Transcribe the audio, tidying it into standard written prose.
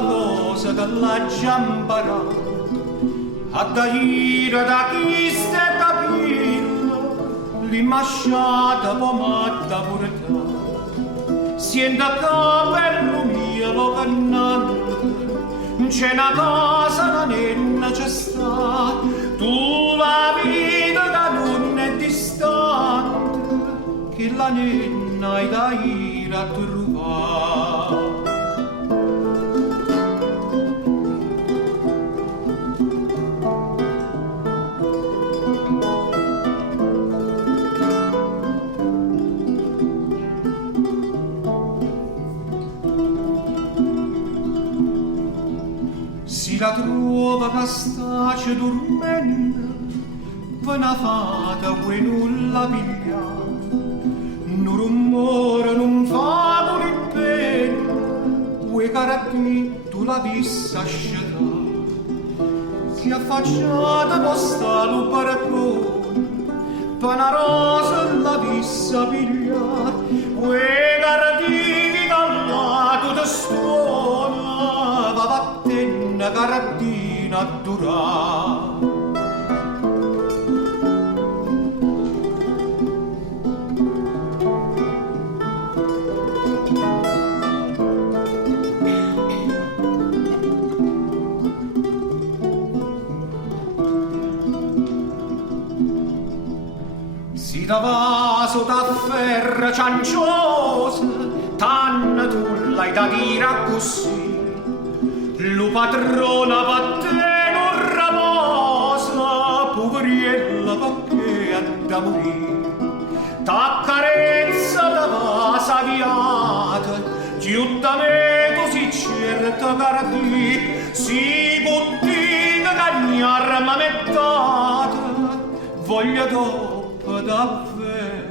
la cosa che la giambara a da ira da chi ste da pilla l'imasciata pomata porta sienta capello mio lo cannante c'è una cosa una nenna c'è sta tu la vita da non è distante che la nenna hai da ira a trovare. Si la trova che stace dormendo, ve n'ha fatta voi nulla pigliare. Non rumore, non fa pure bene, voi caracchi tu la vista asciata. Si affacciata posta lo barcone, per una rosa la vista pigliare. Voi caracchi callato da stuona, va vattene carabina a durare. Si da vaso da ferra cianciosa, tanna tu l'hai da dire così. Lo padrona batte non ramosa, poveriella perché ha da morire. T'accarezza da vasa viata, giù da me così certa cardi, si bottica cagnarra ma mettata, voglia dopo davvero.